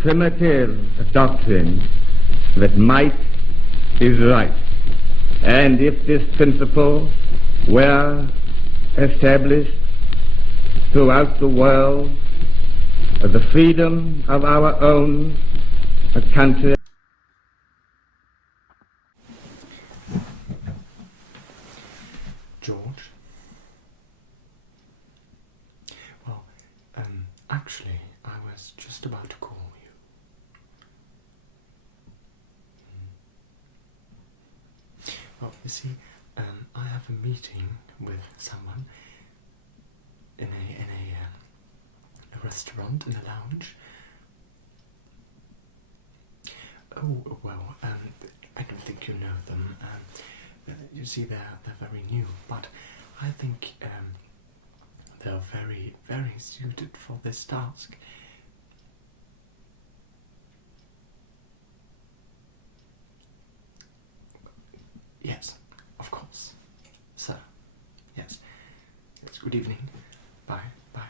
primitive doctrine that might is right. And if this principle were established throughout the world, the freedom of our own country. George? Well, actually, I was just about to call you. Well, you see, I have a meeting with someone in a restaurant, in a lounge. Oh, well, I don't think you know them. You see, they're very new, but I think they're very, very suited for this task. Yes, of course, sir. Yes. Yes. Good evening. Bye. Bye.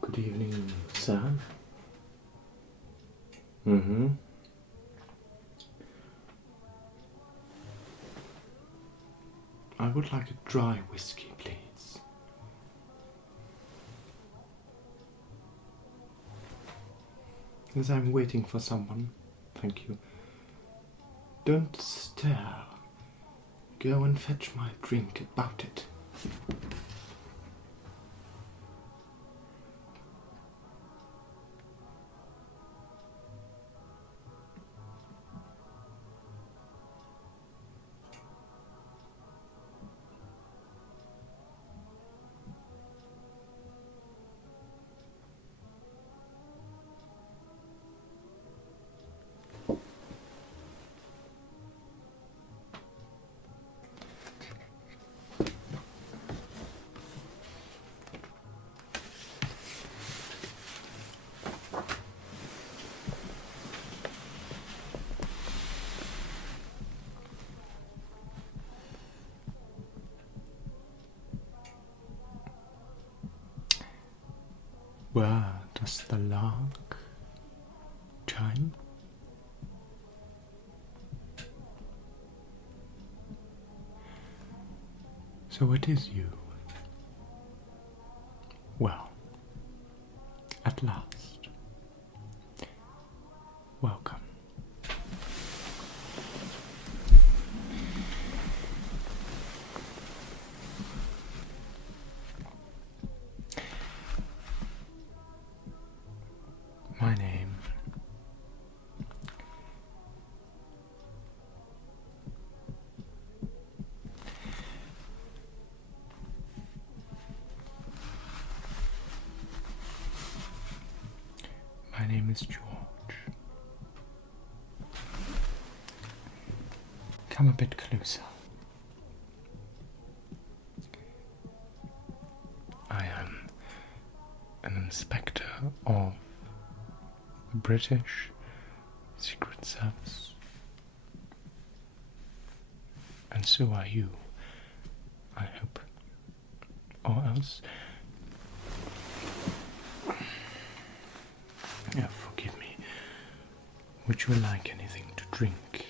Good evening, sir. I would like a dry whiskey, please. As I'm waiting for someone, thank you. Don't stare. Go and fetch my drink about it. Where does the lark chime? So it is you. Well, at last. Welcome. My name is George. Come a bit closer. I am an inspector of British Secret Service, and so are you, I hope, or else. Forgive me. Would you like anything to drink?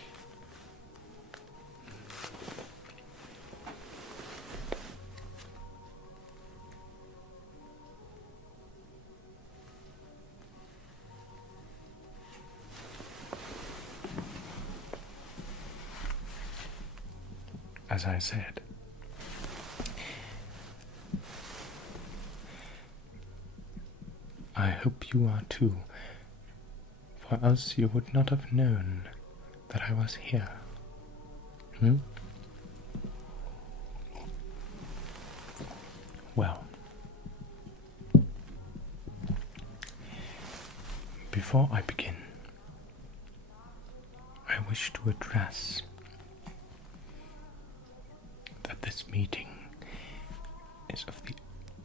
As I said, I hope you are too, for else you would not have known that I was here. Well, before I begin, I wish to address that this meeting is of the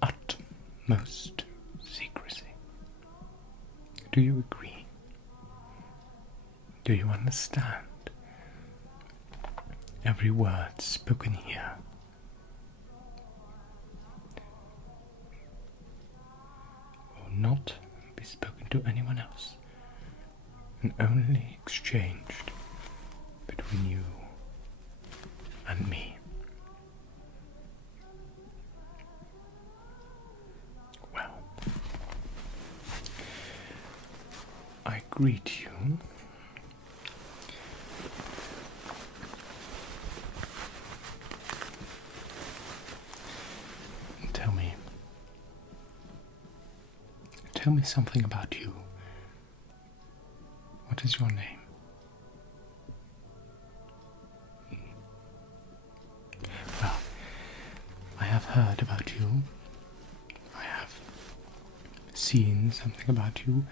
utmost secrecy. Do you agree? Do you understand? Every word spoken here will not be spoken to anyone else, and only exchanged between you and me. Well, I greet you. Tell me something about you. What is your name? Well, I have heard about you. I have seen something about you,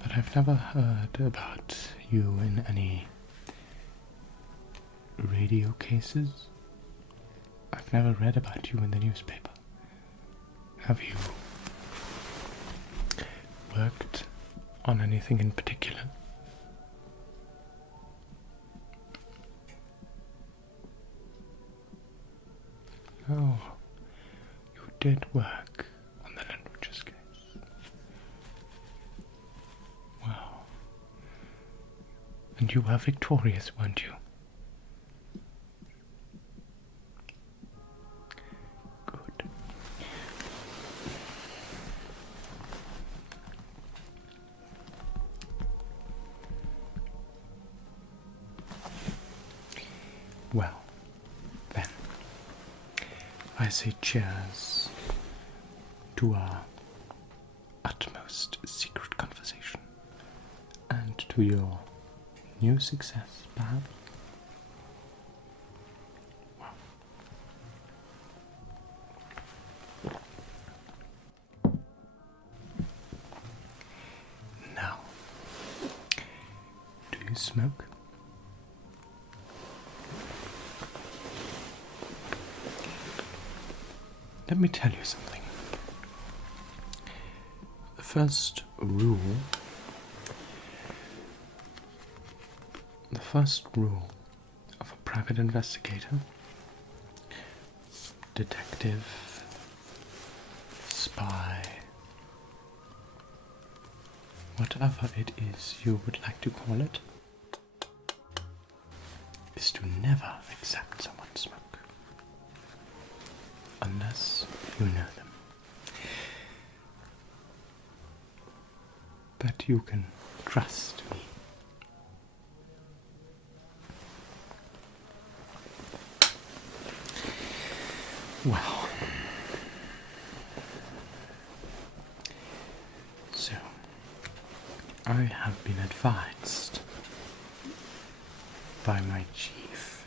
but I've never heard about you in any radio cases. I've never read about you in the newspaper. Have you worked on anything in particular? Oh, you did work on the languages case. Wow. And you were victorious, weren't you? Good. Well, then, I say cheers to our utmost secret conversation, and to your new success, perhaps. Wow. Now, do you smoke? Let me tell you something. The first rule of a private investigator, detective, spy, whatever it is you would like to call it, is to never accept someone's smoke. Unless you know them. But you can trust me. Well, so I have been advised by my chief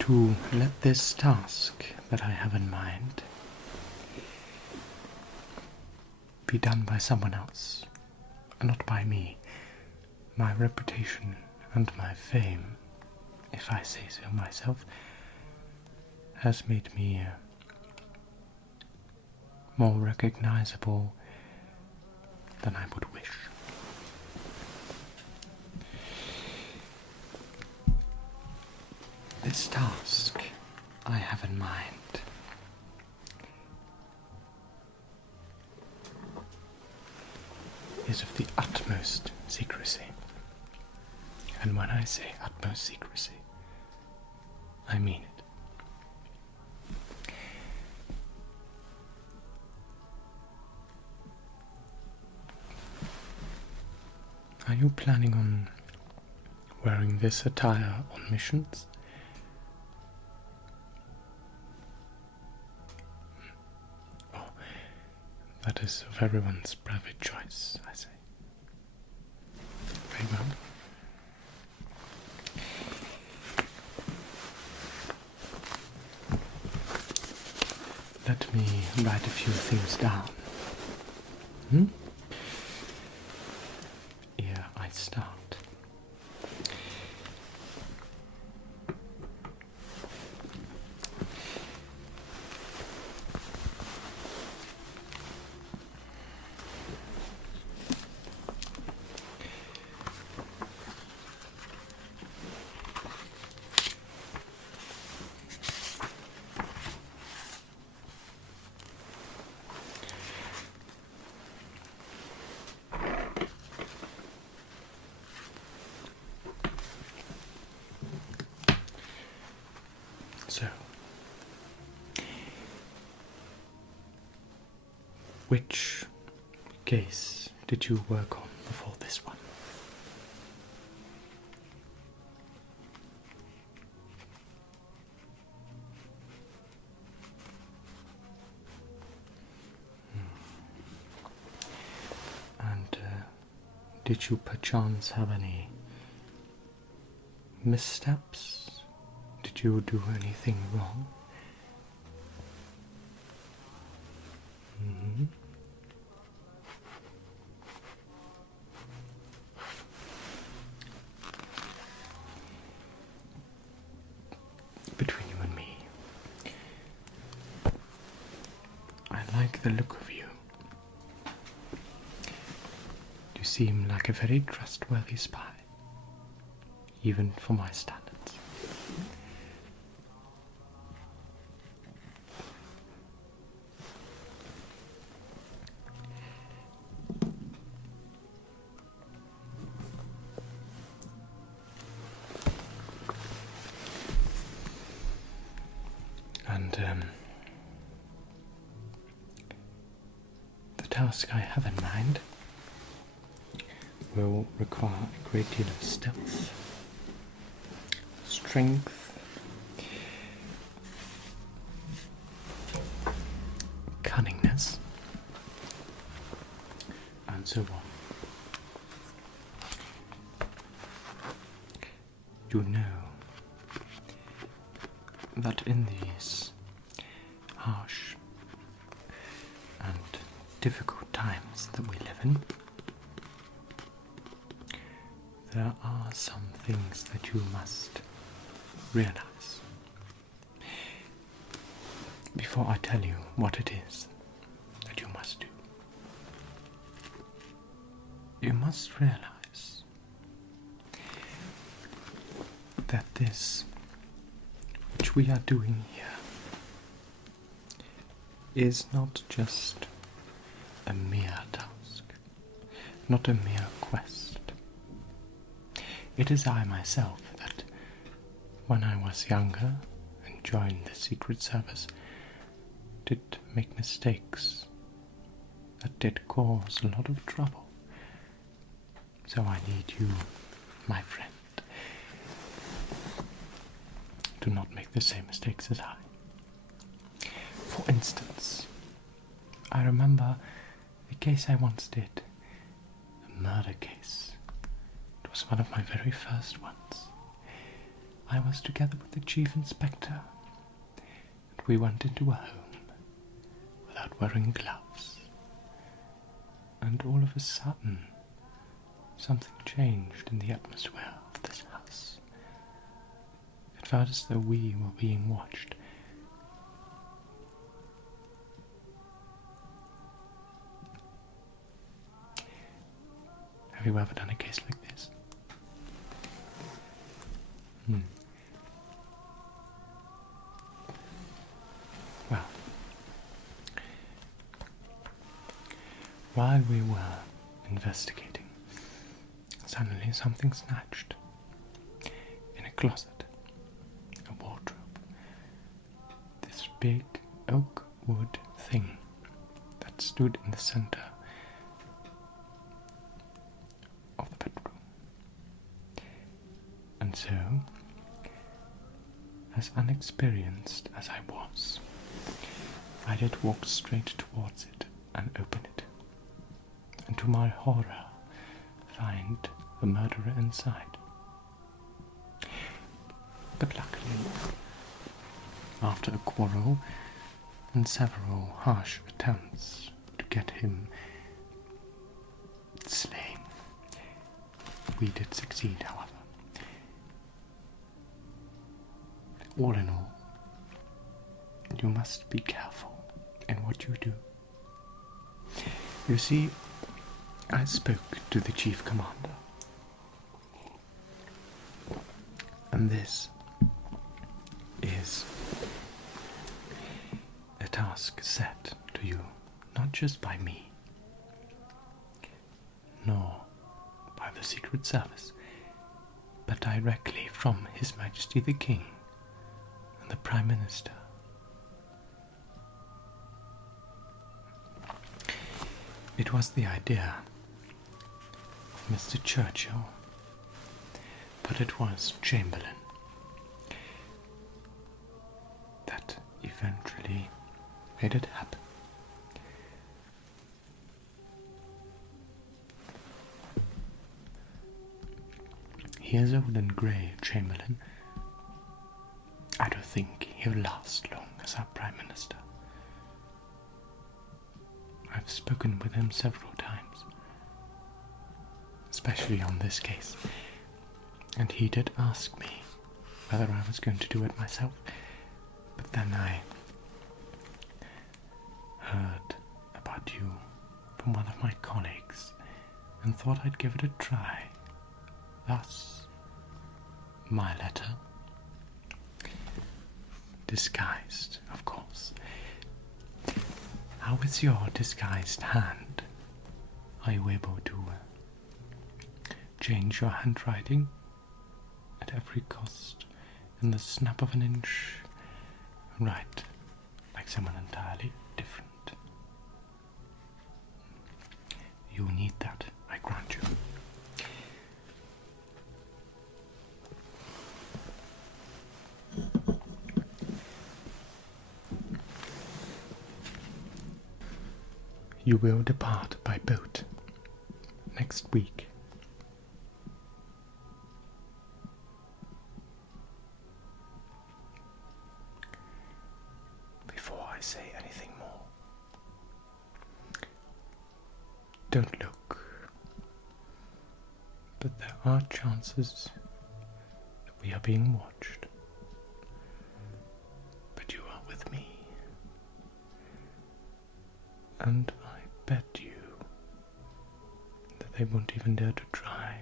to let this task that I have in mind be done by someone else, and not by me. My reputation and my fame, if I say so myself, has made me more recognizable than I would wish. This task I have in mind is of the utmost secrecy. And when I say utmost secrecy, I mean it. Are you planning on wearing this attire on missions? That is of everyone's private choice, I say. Very well. Let me write a few things down. Here I start. So, which case did you work on before this one? And did you perchance have any missteps? Did you do anything wrong? Between you and me, I like the look of you. You seem like a very trustworthy spy, even for my standards. And the task I have in mind will require a great deal of stealth, strength, cunningness, and so on. You know that in these harsh and difficult times that we live in, there are some things that you must realize. Before I tell you what it is that you must do, you must realize that this which we are doing here is not just a mere task, not a mere quest. It is I myself that, when I was younger and joined the Secret Service, did make mistakes that did cause a lot of trouble. So I need you, my friend, to not make the same mistakes as I. For instance, I remember a case I once did, a murder case. It was one of my very first ones. I was together with the chief inspector, and we went into a home without wearing gloves. And all of a sudden, something changed in the atmosphere of this house. It felt as though we were being watched. Have you ever done a case like this? Well, while we were investigating, suddenly something snatched in a closet, a wardrobe. This big oak wood thing that stood in the center of the bedroom. And so, as unexperienced as I was, I did walk straight towards it and open it, and to my horror find the murderer inside. But luckily, after a quarrel and several harsh attempts to get him slain, we did succeed, however. All in all, you must be careful in what you do. You see, I spoke to the chief commander, and this is a task set to you, not just by me, nor by the Secret Service, but directly from His Majesty the King and the Prime Minister. It was the idea of Mr. Churchill, but it was Chamberlain that eventually made it happen. He is old and grey, Chamberlain. I don't think he'll last long as our Prime Minister. I've spoken with him several times, especially on this case, and he did ask me whether I was going to do it myself, but then I heard about you from one of my colleagues and thought I'd give it a try. Thus, my letter, disguised, of course. How is your disguised hand? Are you able to change your handwriting at every cost in the snap of an inch? Right, like someone entirely different. You need that, I grant you. You will depart by boat next week. Before I say anything more, don't look, but there are chances that we are being watched. But you are with me, and I bet you that they won't even dare to try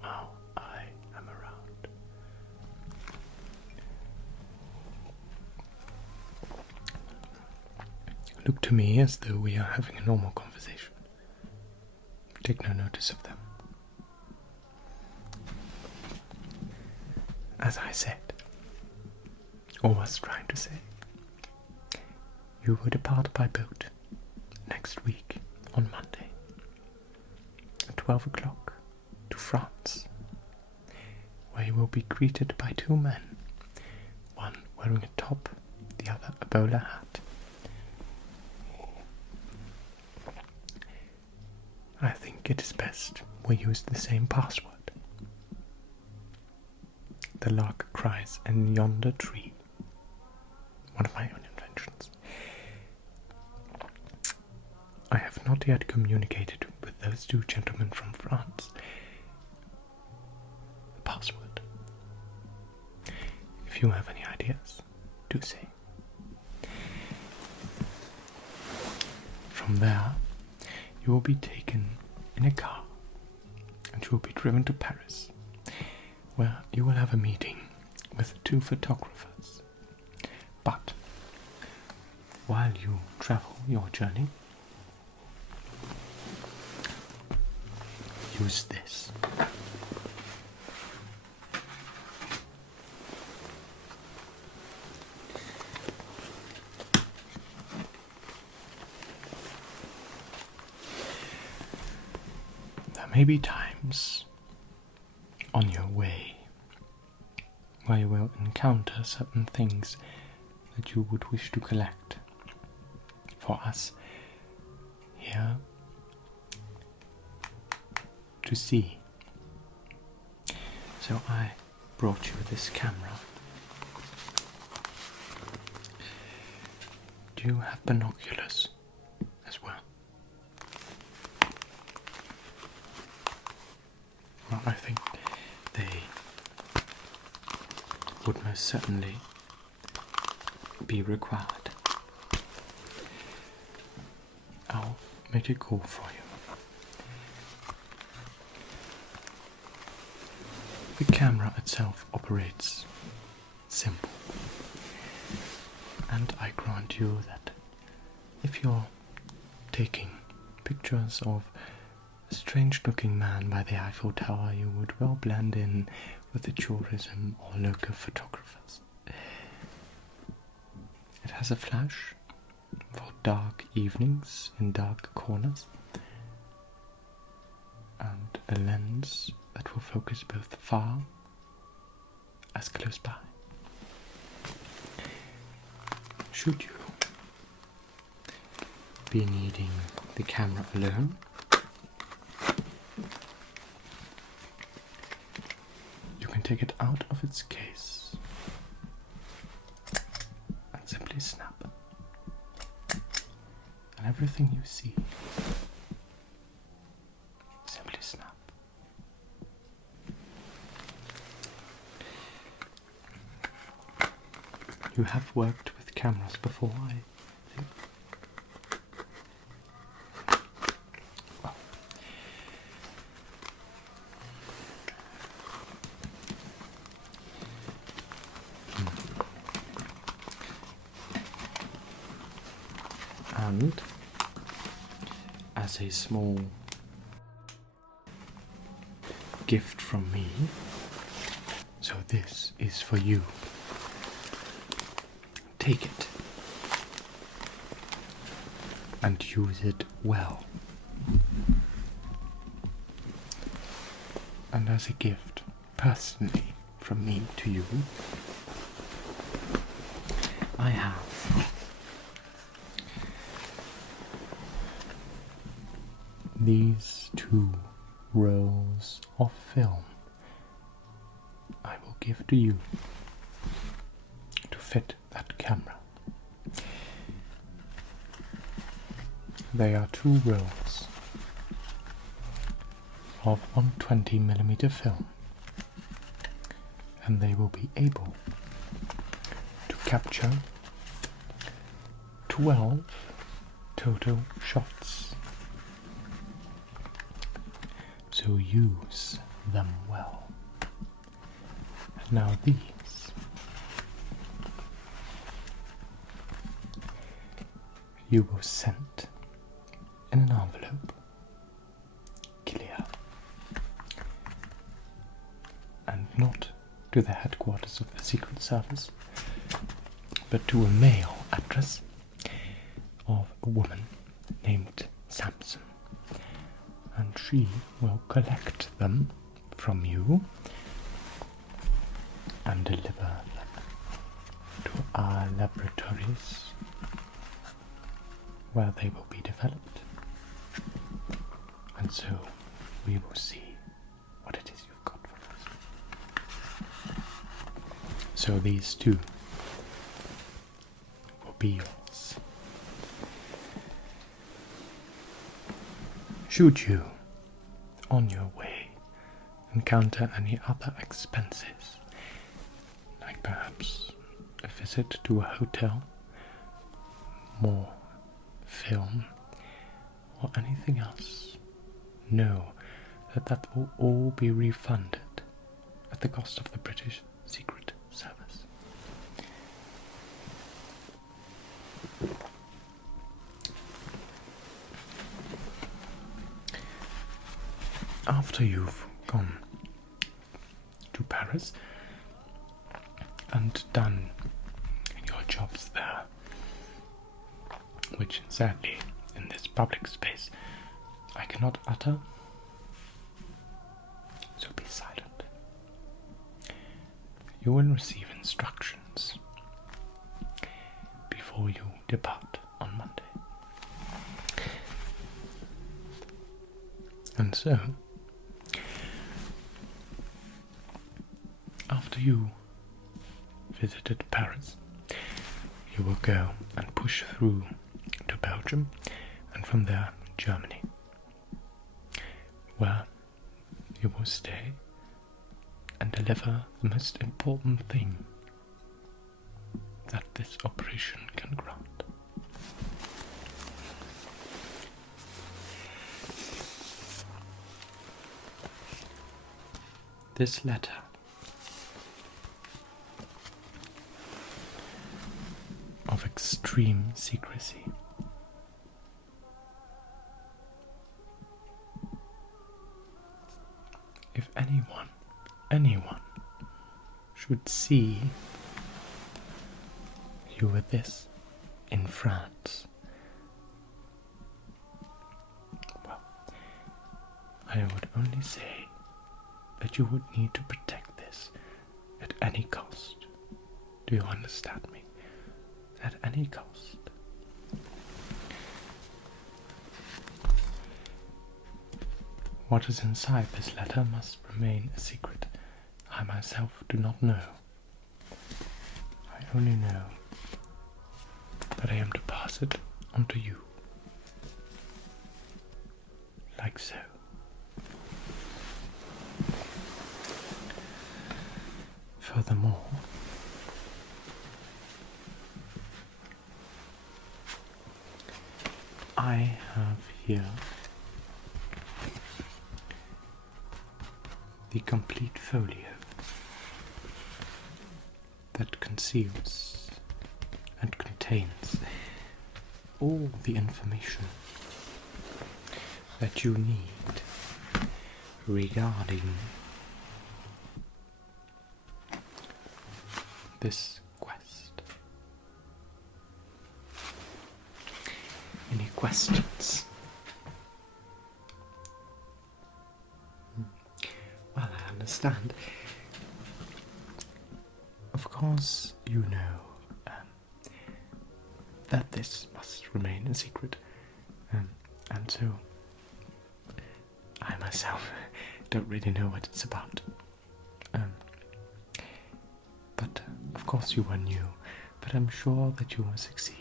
while I am around. Look to me as though we are having a normal conversation. Take no notice of them. As I said, or was trying to say, you will depart by boat next week on Monday at 12 o'clock to France, where you will be greeted by two men, one wearing a top, the other a bowler hat. I think it is best we use the same password. The lark cries in yonder tree. One of my own inventions. I have not yet communicated with those two gentlemen from France the password. If you have any ideas, do say. From there, you will be taken in a car and you will be driven to Paris, where you will have a meeting with two photographers. But while you travel your journey, use this. There may be times on your way where you will encounter certain things that you would wish to collect. For us, here to see. So I brought you this camera. Do you have binoculars as well? Well, I think they would most certainly be required. I'll make a call for you. The camera itself operates simple, and I grant you that if you're taking pictures of a strange-looking man by the Eiffel Tower, you would well blend in with the tourism or local photographers. It has a flash for dark evenings in dark corners, and a lens that will focus both far as close by. Should you be needing the camera alone, you can take it out of its case and simply snap, and everything you see, simply snap. You have worked with cameras before, I think. Well, and as a small gift from me, so this is for you. Take it and use it well. And as a gift, personally, from me to you, I have these 2 rolls of film I will give to you to fit that camera. They are 2 rolls of 120mm film, and they will be able to capture 12 total shots. So use them well. Now these you will send in an envelope, clear, and not to the headquarters of the Secret Service, but to a mail address of a woman named Samson, and she will collect them from you and deliver them to our laboratories, where they will be developed, and so we will see what it is you've got for us. So these 2 will be yours. Should you, on your way, encounter any other expenses, like perhaps a visit to a hotel, more film, or anything else, know that will all be refunded at the cost of the British Secret Service. After you've gone to Paris and done your jobs there, which sadly in this public space I cannot utter, so be silent. You will receive instructions before you depart on Monday. And so, after you visited Paris, you will go and push through to Belgium, and from there Germany, where you will stay and deliver the most important thing that this operation can grant. This letter of extreme secrecy. If anyone should see you with this in France, well, I would only say that you would need to protect this at any cost. Do you understand me? At any cost. What is inside this letter must remain a secret. I myself do not know. I only know that I am to pass it on to you. Like so. Furthermore, I have here the complete folio that conceals and contains all the information that you need regarding this quest. Any questions? Well, I understand. Of course, you know that this must remain a secret, and so I myself don't really know what it's about. But of course you are new, but I'm sure that you will succeed.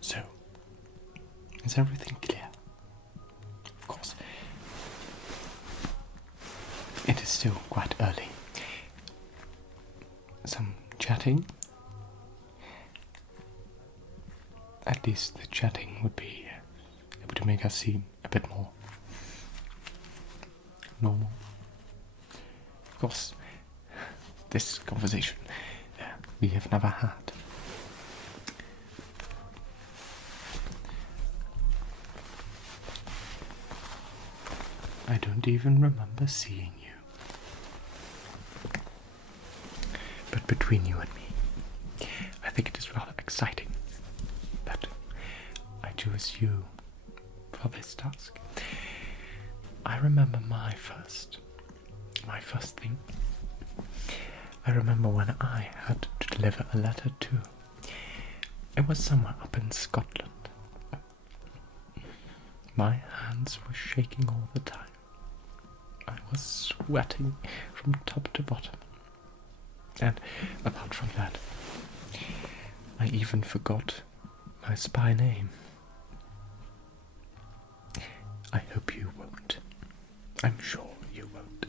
So, is everything clear? Of course. It is still quite early. Some chatting. At least the chatting would be able to make us seem a bit more normal. Of course, this conversation we have never had. I don't even remember seeing you. But between you and me, I think it is rather exciting that I chose you for this task. I remember my first thing. I remember when I had to deliver a letter to. It was somewhere up in Scotland. My hands were shaking all the time. I was sweating from top to bottom. And apart from that, I even forgot my spy name. I hope you won't. I'm sure you won't.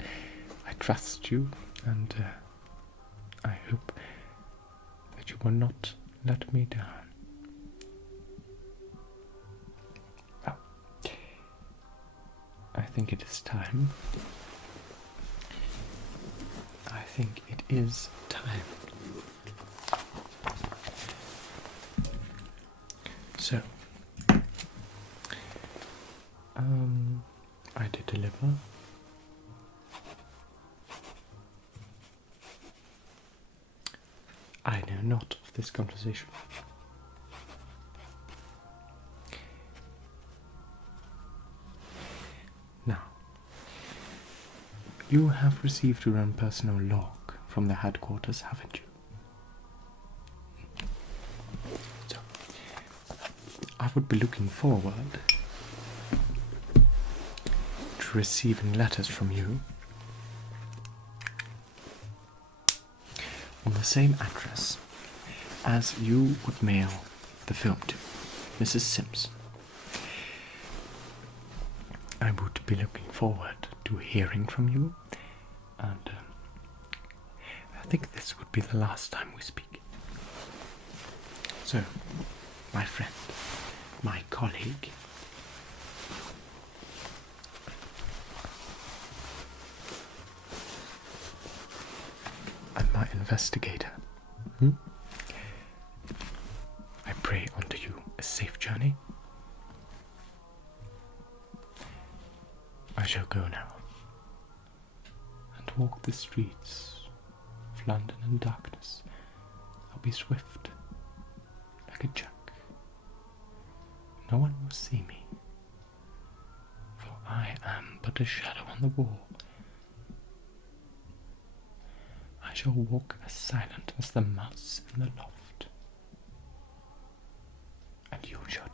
I trust you, and I hope that you will not let me down. Well, I think it is time. I think it is time. So, I did deliver. I know not of this conversation. You have received your own personal log from the headquarters, haven't you? So, I would be looking forward to receiving letters from you on the same address as you would mail the film to, Mrs. Simpson. I would be looking forward to hearing from you, and I think this would be the last time we speak. So, my friend, my colleague, and my investigator, I pray unto you a safe journey. I shall go now and walk the streets of London in darkness. I'll be swift like a jack. No one will see me, for I am but a shadow on the wall. I shall walk as silent as the mouse in the loft, and you shall